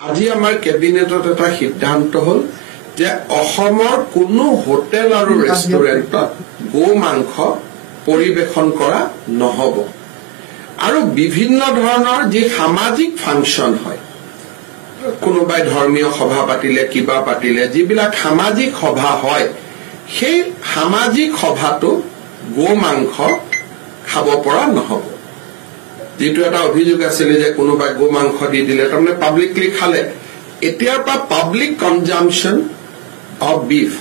আজি আমাৰ কেবিনেটত এটা সিদ্ধান্ত হল যে অসমৰ কোনো হোটেল আৰু ৰেষ্টুৰেণ্টত গো মাংস পৰিবেশন কৰা নহব আৰু বিভিন্ন ধৰণৰ যি সামাজিক ফাংচন হয় কোনোবাই ধৰ্মীয় সভা পাতিলে কিবা পাতিলে যিবিলাক সামাজিক সভা হয় সেই সামাজিক সভাটো গো মাংস খাব পৰা নহব যেটো এটা অভিযোগ আছিল যে কোনোবাই গো মাংস দি দিলে তাৰমানে পাব্লিকলি খালে এতিয়াৰ পৰা public consumption of beef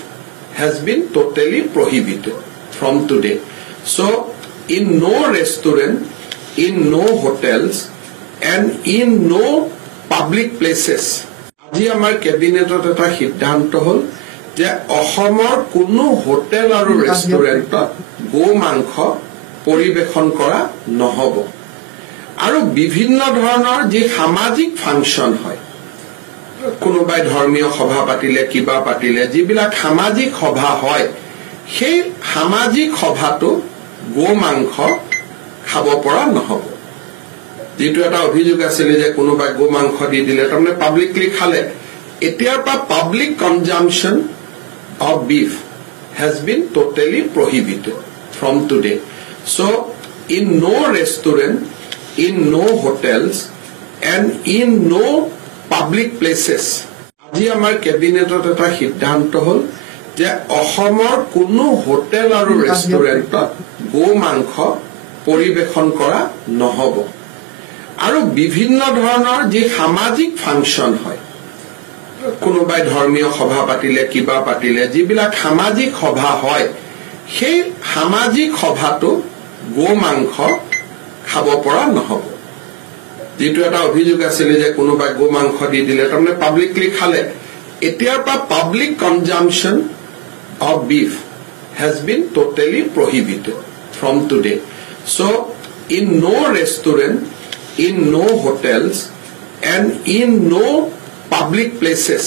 has been totally prohibited from today. So, in no restaurant, in no hotels, and in no public places, আজি আমাৰ কেবিনেটত এটা সিদ্ধান্ত হল যে অসমৰ কোনো হোটেল আৰু ৰেষ্টুৰেণ্টত গো মাংস পৰিবেশন কৰা নহব আৰু বিভিন্ন ধৰণৰ যি সামাজিক ফাংচন হয় কোনোবাই ধৰ্মীয় সভা পাতিলে কিবা পাতিলে যিবিলাক সামাজিক সভা হয় সেই সামাজিক সভাটো গো মাংস খাব পৰা নহব যেটো এটা অভিযোগ আছিল যে কোনোবাই গো মাংস দি দিলে তাৰমানে পাব্লিকলি খালে এতিয়াৰ পৰা public consumption of beef has been totally prohibited from today. So, in no restaurant, in no hotels, and in no public places, আজি আমাৰ কেবিনেটত এটা সিদ্ধান্ত হল যে অসমৰ কোনো হোটেল আৰু ৰেষ্টুৰেণ্টত গো মাংস পৰিবেশন কৰা নহব আৰু বিভিন্ন ধৰণৰ যি সামাজিক ফাংচন হয় কোনোবাই ধৰ্মীয় সভা পাতিলে কিবা পাতিলে যিবিলাক সামাজিক সভা হয় সেই সামাজিক সভাটো গো মাংস খাব পৰা নহব যেটো এটা অভিযোগ আছিল যে কোনোবাই গো মাংস দি দিলে তাৰমানে পাব্লিকলি খালে এতিয়াৰ পৰা public consumption of beef has been totally prohibited from today. So, in no restaurant, in no hotels, and in no public places,